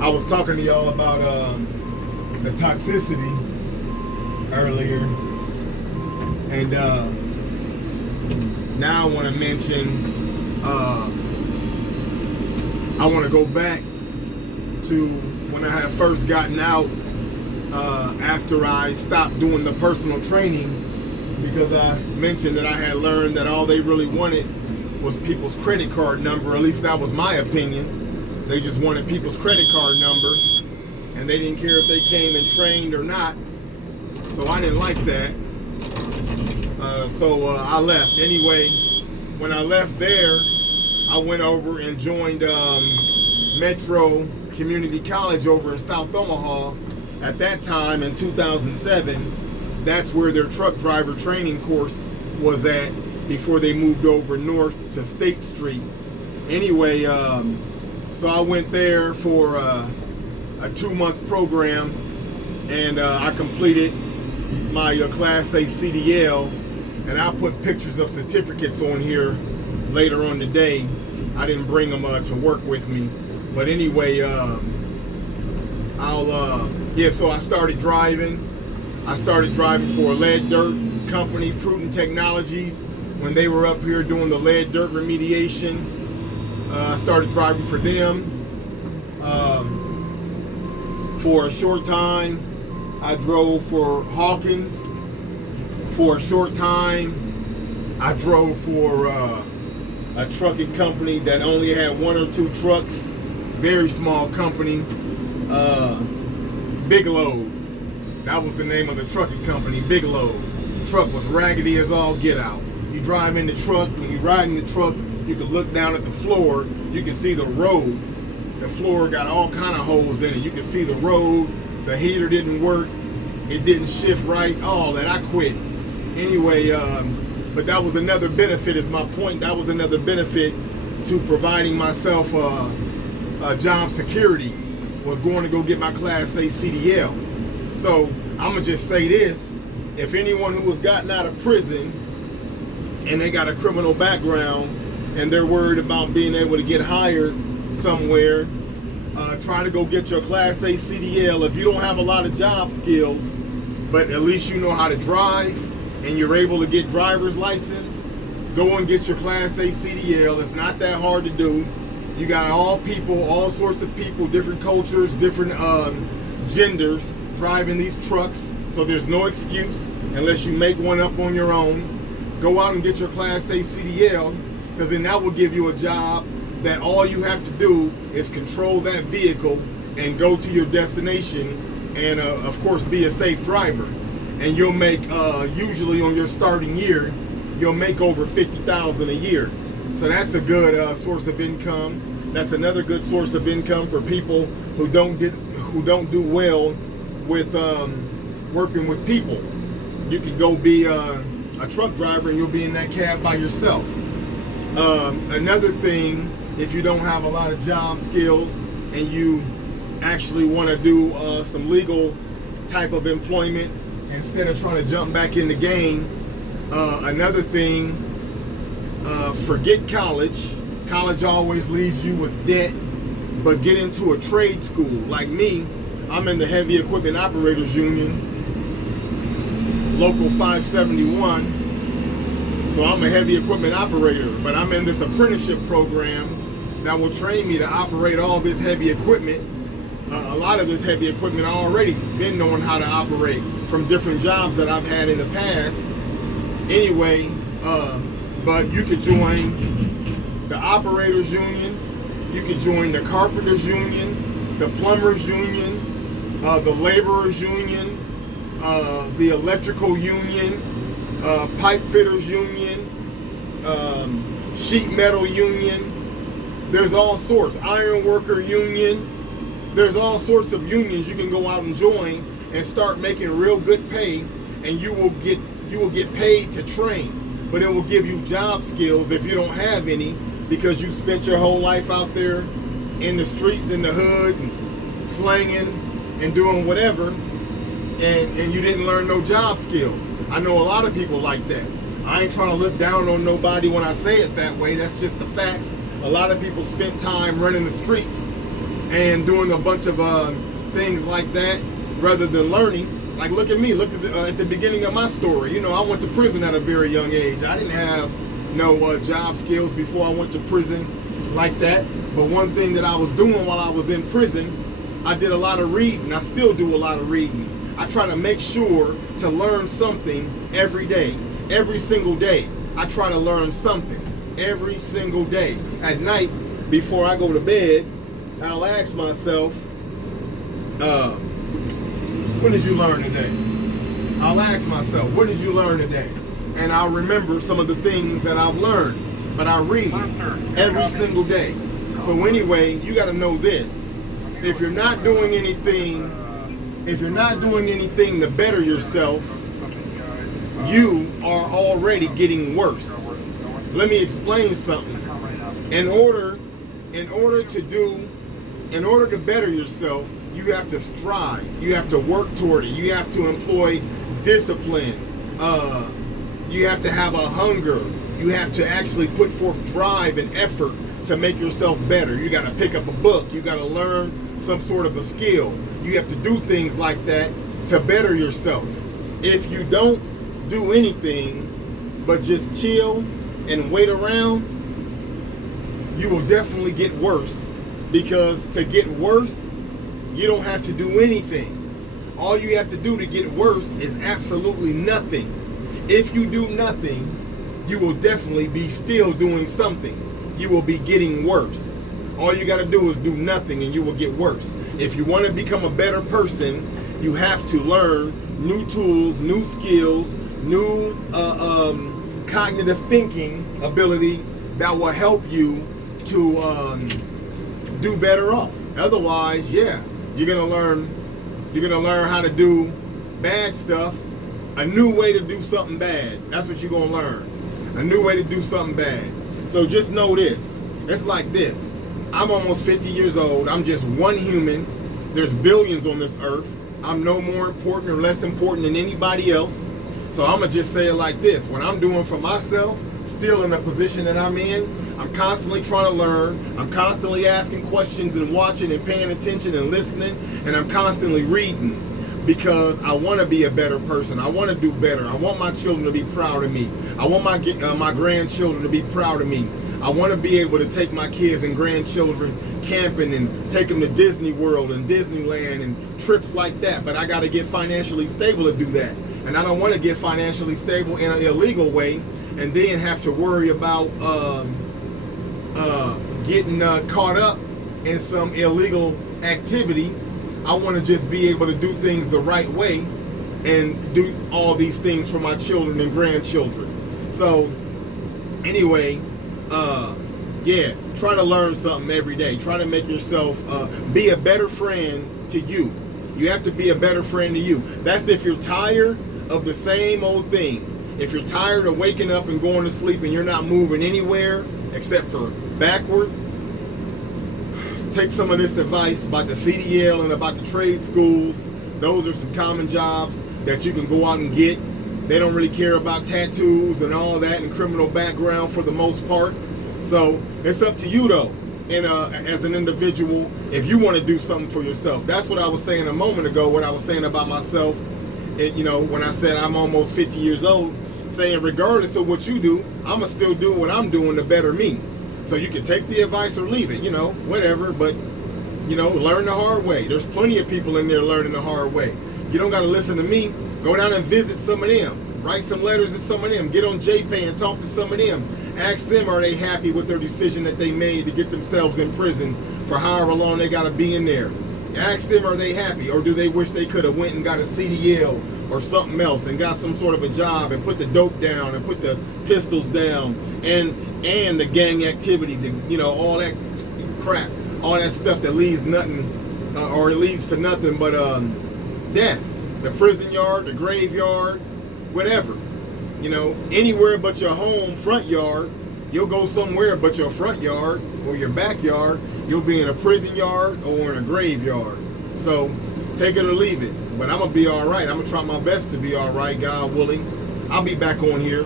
I was talking to y'all about the toxicity earlier, and now I want to mention, I want to go back to when I had first gotten out after I stopped doing the personal training, because I mentioned that I had learned that all they really wanted was people's credit card number. At least that was my opinion. They just wanted people's credit card number, and they didn't care if they came and trained or not. So I didn't like that. So I left. Anyway, when I left there, I went over and joined Metro Community College over in South Omaha. At that time, in 2007, that's where their truck driver training course was at before they moved over north to State Street. Anyway, so I went there for a 2-month program, and I completed my Class A CDL, and I'll put pictures of certificates on here later on today. I didn't bring them to work with me, but anyway, so I started driving. I started driving for a lead dirt company, Prudent Technologies, when they were up here doing the lead dirt remediation. I started driving for them. For a short time, I drove for Hawkins. For a short time, I drove for a trucking company that only had 1 or 2 trucks. Very small company. Big Load. That was the name of the trucking company, Big Load. The truck was raggedy as all get out. You drive in the truck, when you ride in the truck, you can look down at the floor, you can see the road. The floor got all kind of holes in it. You can see the road, the heater didn't work, it didn't shift right, all that. I quit. Anyway, but that was another benefit, is my point. That was another benefit to providing myself a job security, was going to go get my Class A CDL. So I'm gonna just say this: if anyone who has gotten out of prison and they got a criminal background and they're worried about being able to get hired somewhere, try to go get your Class A CDL. If you don't have a lot of job skills, but at least you know how to drive and you're able to get driver's license, go and get your Class A CDL. It's not that hard to do. You got all people, all sorts of people, different cultures, different genders driving these trucks. So there's no excuse unless you make one up on your own. Go out and get your Class A CDL, because then that will give you a job that all you have to do is control that vehicle and go to your destination, and of course be a safe driver. And you'll make, usually on your starting year, you'll make over $50,000 a year. So that's a good source of income. That's another good source of income for people who don't do well with working with people. You can go be a truck driver and you'll be in that cab by yourself. Another thing, if you don't have a lot of job skills and you actually want to do some legal type of employment instead of trying to jump back in the game, another thing, forget college. College always leaves you with debt, but get into a trade school. Like me, I'm in the Heavy Equipment Operators Union, Local 571. So I'm a heavy equipment operator, but I'm in this apprenticeship program that will train me to operate all this heavy equipment. A lot of this heavy equipment I already been knowing how to operate from different jobs that I've had in the past. Anyway, but you could join the Operators Union, you could join the Carpenters Union, the Plumbers Union, the Laborers Union, the Electrical Union, Pipe Fitters Union, Sheet Metal Union. There's all sorts. Iron Worker Union. There's all sorts of unions you can go out and join and start making real good pay, and you will get paid to train. But it will give you job skills if you don't have any, because you spent your whole life out there in the streets, in the hood, and slanging and doing whatever, and you didn't learn no job skills. I know a lot of people like that. I ain't trying to look down on nobody when I say it that way. That's just the facts. A lot of people spent time running the streets and doing a bunch of things like that rather than learning. Like, look at me. Look at the beginning of my story. You know, I went to prison at a very young age. I didn't have no job skills before I went to prison like that. But one thing that I was doing while I was in prison, I did a lot of reading. I still do a lot of reading. I try to make sure to learn something every day. Every single day, I try to learn something. Every single day. At night, before I go to bed, I'll ask myself, what did you learn today? I'll ask myself, what did you learn today? And I'll remember some of the things that I've learned. But I read every single day. So anyway, you got to know this. If you're not doing anything, to better yourself, you are already getting worse. Let me explain something. In order to better yourself, you have to strive. You have to work toward it. You have to employ discipline. You have to have a hunger. You have to actually put forth drive and effort to make yourself better. You got to pick up a book. You got to learn some sort of a skill. You have to do things like that to better yourself. If you don't do anything but just chill and wait around, you will definitely get worse. Because to get worse, you don't have to do anything. All you have to do to get worse is absolutely nothing. If you do nothing, you will definitely be still doing something. You will be getting worse. All you got to do is do nothing and you will get worse. If you want to become a better person, you have to learn new tools, new skills, new cognitive thinking ability that will help you to do better off. Otherwise, yeah, you're gonna learn how to do bad stuff, a new way to do something bad. That's what you're gonna learn. A new way to do something bad. So just know this. It's like this. I'm almost 50 years old. I'm just one human. There's billions on this earth. I'm no more important or less important than anybody else. So I'm gonna just say it like this. What I'm doing for myself, still in the position that I'm in, I'm constantly trying to learn. I'm constantly asking questions and watching and paying attention and listening. And I'm constantly reading because I want to be a better person. I want to do better. I want my children to be proud of me. I want my grandchildren to be proud of me. I want to be able to take my kids and grandchildren camping and take them to Disney World and Disneyland and trips like that. But I got to get financially stable to do that. And I don't want to get financially stable in an illegal way and then have to worry about getting caught up in some illegal activity. I want to just be able to do things the right way and do all these things for my children and grandchildren. So anyway, yeah, try to learn something every day. Try to make yourself be a better friend to you. You have to be a better friend to you. That's if you're tired of the same old thing. If you're tired of waking up and going to sleep and you're not moving anywhere except for backward, take some of this advice about the CDL and about the trade schools. Those are some common jobs that you can go out and get. They don't really care about tattoos and all that and criminal background for the most part. So it's up to you though, and as an individual, if you want to do something for yourself. That's what I was saying a moment ago, what I was saying about myself. You know, when I said I'm almost 50 years old, saying regardless of what you do, I'ma still do what I'm doing to better me. So you can take the advice or leave it, you know, whatever, but you know, learn the hard way. There's plenty of people in there learning the hard way. You don't got to listen to me. Go down and visit some of them. Write some letters to some of them. Get on JPay and talk to some of them. Ask them, are they happy with their decision that they made to get themselves in prison for however long they got to be in there. Ask them, are they happy, or do they wish they could have went and got a CDL or something else and got some sort of a job and put the dope down and put the pistols down and the gang activity, you know, all that crap, all that stuff that leads nothing or it leads to nothing but death. The prison yard, the graveyard, whatever. You know, anywhere but your home front yard. You'll go somewhere but your front yard or your backyard. You'll be in a prison yard or in a graveyard. So take it or leave it. But I'm going to be all right. I'm going to try my best to be all right, God willing. I'll be back on here.